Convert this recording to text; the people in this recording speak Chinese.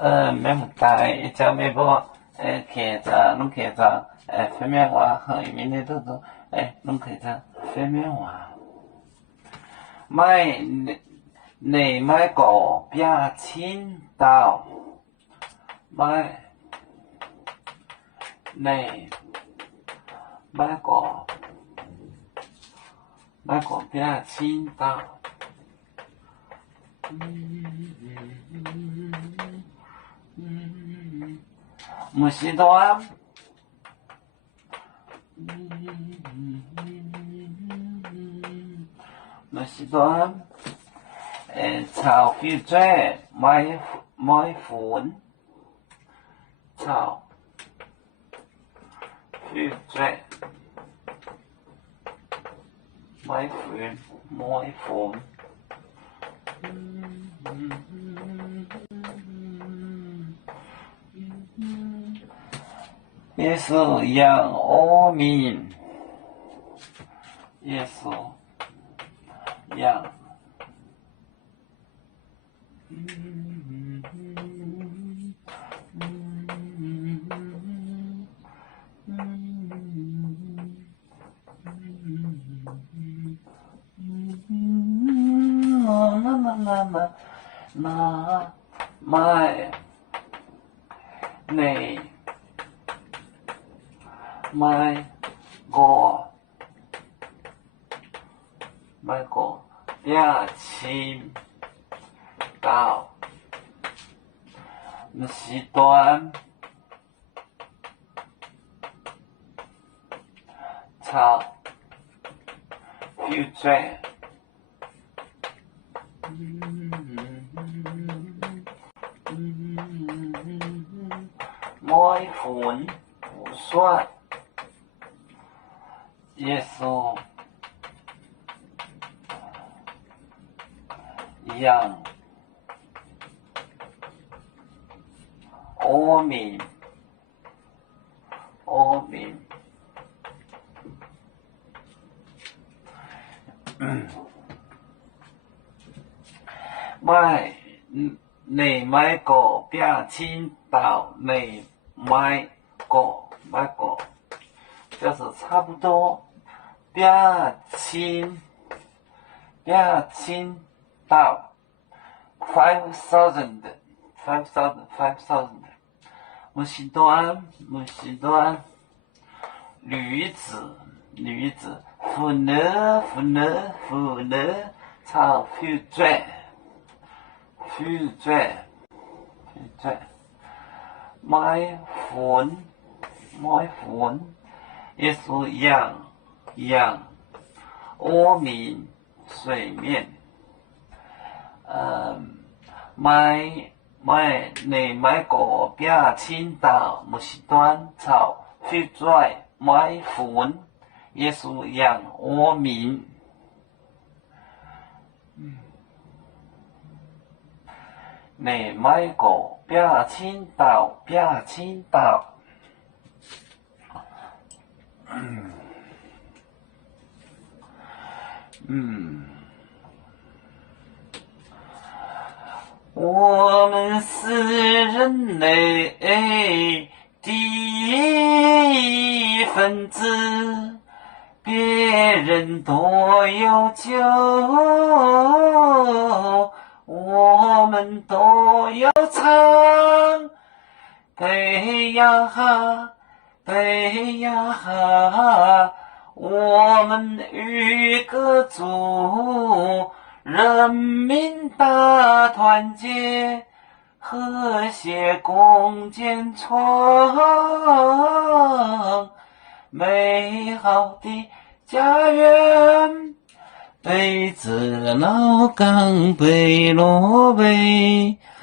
没么大，一家没包，看着侬看着，方面话和明天都都，侬看着方面话，买你买个别青岛，买你买个别青岛。木西端，木西端，炒肥仔買款，炒肥仔買款。耶稣养阿民，耶稣养，那买你买个别青岛，那是端炒肥仔。買款無算，耶穌養阿民，你買個別青島，你買個，就是差不多別青島5,000，木西端，驢子，婦女，炒肥仔，買款，耶穌養阿民水面，你買個別青島，木西端炒肥仔，買款，耶穌養阿民。你買個別青島，我們是人類的一份子，別人都有救，我們都要唱，北呀哈，我們與各族人民大團結，和諧共建創美好的家園。北至老港北羅北，